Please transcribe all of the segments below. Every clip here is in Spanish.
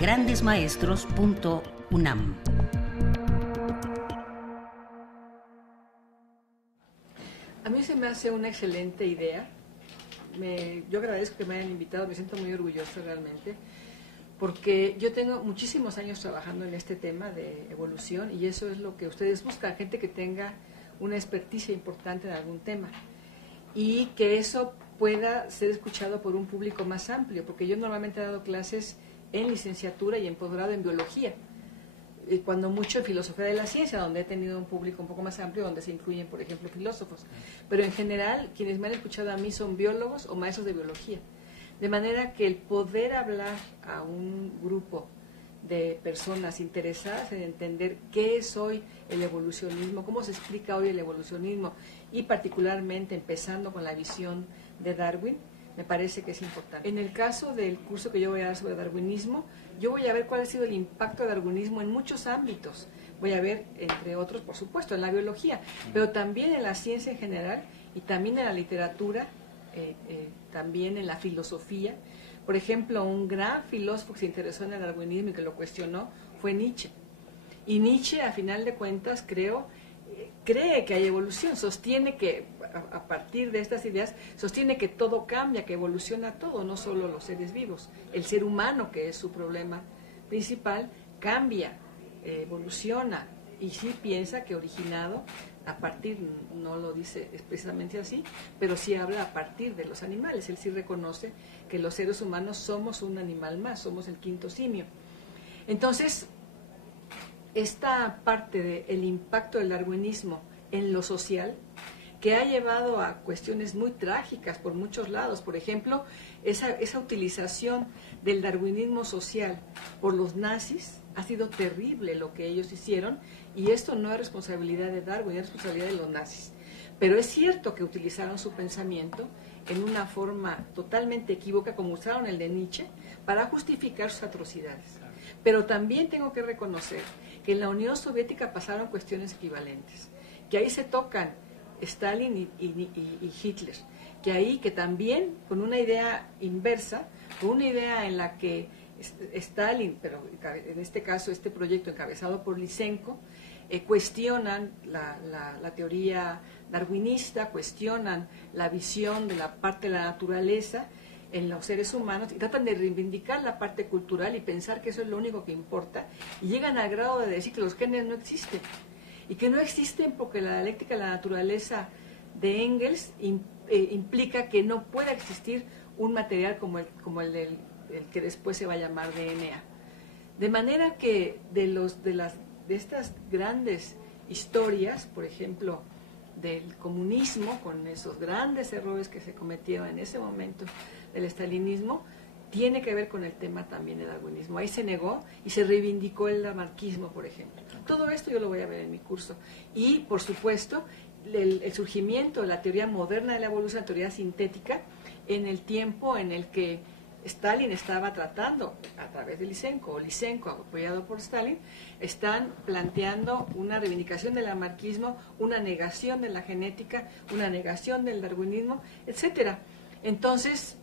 grandesmaestros.unam. A mí se me hace una excelente idea. Yo agradezco que me hayan invitado, me siento muy orgullosa realmente, porque yo tengo muchísimos años trabajando en este tema de evolución y eso es lo que ustedes buscan, gente que tenga una experticia importante en algún tema y que eso pueda ser escuchado por un público más amplio, porque yo normalmente he dado clases en licenciatura y en posgrado en biología, cuando mucho en filosofía de la ciencia, donde he tenido un público un poco más amplio, donde se incluyen, por ejemplo, filósofos. Pero en general, quienes me han escuchado a mí son biólogos o maestros de biología. De manera que el poder hablar a un grupo de personas interesadas en entender qué es hoy el evolucionismo, cómo se explica hoy el evolucionismo, y particularmente empezando con la visión de Darwin, me parece que es importante. En el caso del curso que yo voy a dar sobre darwinismo, yo voy a ver cuál ha sido el impacto del darwinismo en muchos ámbitos. Voy a ver, entre otros, por supuesto, en la biología, pero también en la ciencia en general y también en la literatura, también en la filosofía. Por ejemplo, un gran filósofo que se interesó en el darwinismo y que lo cuestionó fue Nietzsche. Y Nietzsche, a final de cuentas, cree que hay evolución, sostiene que, a partir de estas ideas, sostiene que todo cambia, que evoluciona todo, no solo los seres vivos. El ser humano, que es su problema principal, cambia, evoluciona, y sí piensa que originado a partir, no lo dice expresamente así, pero sí habla a partir de los animales. Él sí reconoce que los seres humanos somos un animal más, somos el quinto simio. Entonces, esta parte del impacto del darwinismo en lo social, que ha llevado a cuestiones muy trágicas por muchos lados. Por ejemplo, esa utilización del darwinismo social por los nazis ha sido terrible lo que ellos hicieron, y esto no es responsabilidad de Darwin, es responsabilidad de los nazis. Pero es cierto que utilizaron su pensamiento en una forma totalmente equívoca, como usaron el de Nietzsche, para justificar sus atrocidades. Pero también tengo que reconocer que en la Unión Soviética pasaron cuestiones equivalentes, que ahí se tocan Stalin y Hitler, que también con una idea inversa, con una idea en la que Stalin, pero en este caso este proyecto encabezado por Lysenko, cuestionan la teoría darwinista, cuestionan la visión de la parte de la naturaleza en los seres humanos y tratan de reivindicar la parte cultural y pensar que eso es lo único que importa, y llegan al grado de decir que los genes no existen, y que no existen porque la dialéctica de la naturaleza de Engels implica que no pueda existir un material como el que después se va a llamar DNA. De manera que de estas grandes historias, por ejemplo, del comunismo, con esos grandes errores que se cometieron en ese momento del estalinismo, tiene que ver con el tema también del darwinismo. Ahí se negó y se reivindicó el lamarquismo, por ejemplo. Todo esto yo lo voy a ver en mi curso. Y, por supuesto, el surgimiento de la teoría moderna de la evolución, la teoría sintética, en el tiempo en el que Stalin estaba tratando, a través de Lysenko, o Lysenko apoyado por Stalin, están planteando una reivindicación del lamarquismo, una negación de la genética, una negación del darwinismo, etcétera. Entonces,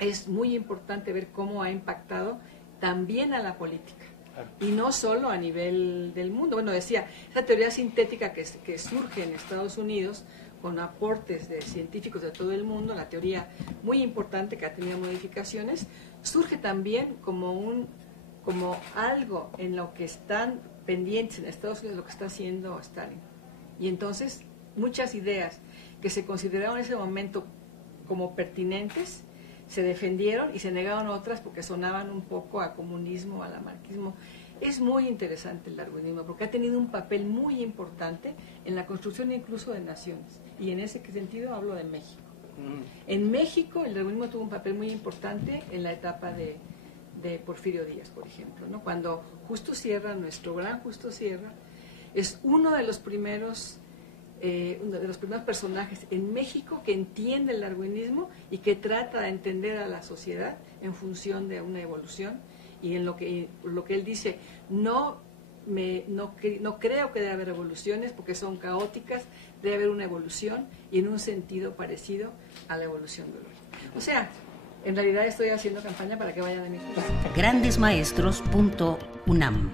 es muy importante ver cómo ha impactado también a la política, y no solo a nivel del mundo. Bueno, decía, esa teoría sintética que surge en Estados Unidos con aportes de científicos de todo el mundo, la teoría muy importante que ha tenido modificaciones, surge también como algo en lo que están pendientes en Estados Unidos de lo que está haciendo Stalin. Y entonces muchas ideas que se consideraron en ese momento como pertinentes se defendieron y se negaron otras porque sonaban un poco a comunismo, a lamarquismo. Es muy interesante el darwinismo porque ha tenido un papel muy importante en la construcción incluso de naciones, y en ese sentido hablo de México. En México el darwinismo tuvo un papel muy importante en la etapa de Porfirio Díaz, por ejemplo, ¿no? Cuando Justo Sierra, nuestro gran Justo Sierra, es uno de los primeros personajes en México que entiende el darwinismo y que trata de entender a la sociedad en función de una evolución, y en lo que él dice, no creo que debe haber evoluciones porque son caóticas, debe haber una evolución y en un sentido parecido a la evolución biológica. O sea, en realidad estoy haciendo campaña para que vayan a mi curso. grandesmaestros.unam